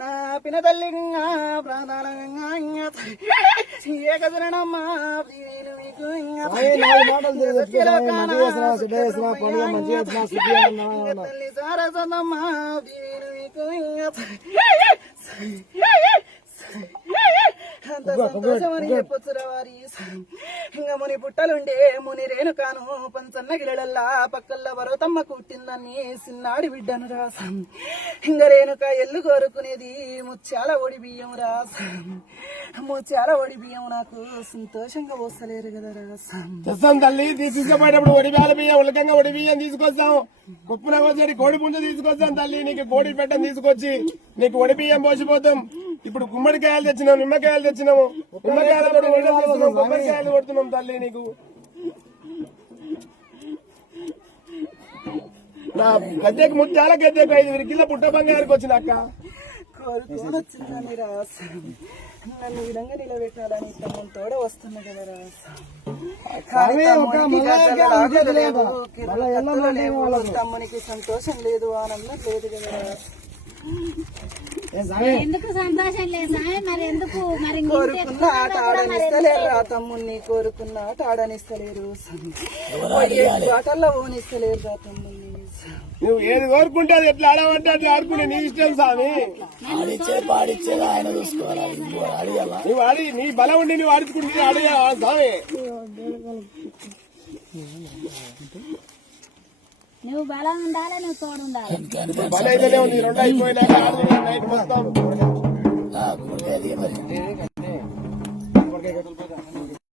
నా పినతల్లిగా ప్రాణాలంగా ఏకజనమ్మా నేను మీకు తల్లి సారసమ్మా నేను మీకు అంత సంతోషమని చెప్పొచ్చురా వారి ఇంక ముని పుట్టలుండే ముని రేణుకాను పంచన్న గిలడల్లా పక్కల్లా వరతమ్మ కుట్టిందని సిన్నాడి బిడ్డను రాసం ఇంక రేణుక ఎల్లు కోరుకునేది ముత్యాల ఒడి బియ్యం రాసం ముత్యాల ఒడి బియ్యం నాకు సంతోషంగా పోస్తలేరు కదా రాసం తెస్తాం తల్లి తీసుకుపోయేటప్పుడు ఒడి వేల బియ్యం ఉలకంగా ఒడి బియ్యం తీసుకొస్తాం కుప్పున వచ్చి కోడి పుంజ తీసుకొస్తాం తల్లి నీకు కోడి పెట్టని తీసుకొచ్చి నీకు ఒడి బియ్యం పోసిపోతాం ఇప్పుడు గుమ్మడికాయలు తెచ్చినాం నిమ్మకాయలు తెచ్చినాము నిమ్మకాయలు కొబ్బరికాయలు కొడుతున్నాం తల్లి నీకు నా గద్దెకి ముత్యాల గద్దెకు 5 విరికిల పుట్ట బంగారికి వచ్చినాక కోరుకొని వచ్చిందని రాసం నన్ను విధంగా నిలబెట్టాలని తమ్ముని తోడ వస్తున్నా కదా రాసం తమ్మునికి సంతోషం లేదు ఆనందం లేదు కదా రాసం ఎందుకు సంతోషం లేదు మరి ఎందుకు మరి కోరుకున్న ఆట ఆడనిస్తలేరు రా తమ్ముడిని కోరుకున్న ఆట ఆడనిస్తలేరు ఆటల్లో ఓనిస్తలేరు రా తమ్ముడిని నువ్వు ఏది కోరుకుంటే అది ఎట్లా ఆడమంటే అట్లా ఆడుకునే నీ ఇష్టం స్వామి నువ్వు ఆడి నీ బలం ఉండి నువ్వు ఆడుకుంటే అడిగా స్వామి నువ్వు బలం ఉండాలి నువ్వు తోడు ఉండాలి బలం అయితేనే ఉంది 2 అయిపోయినాక నైట్ మొత్తం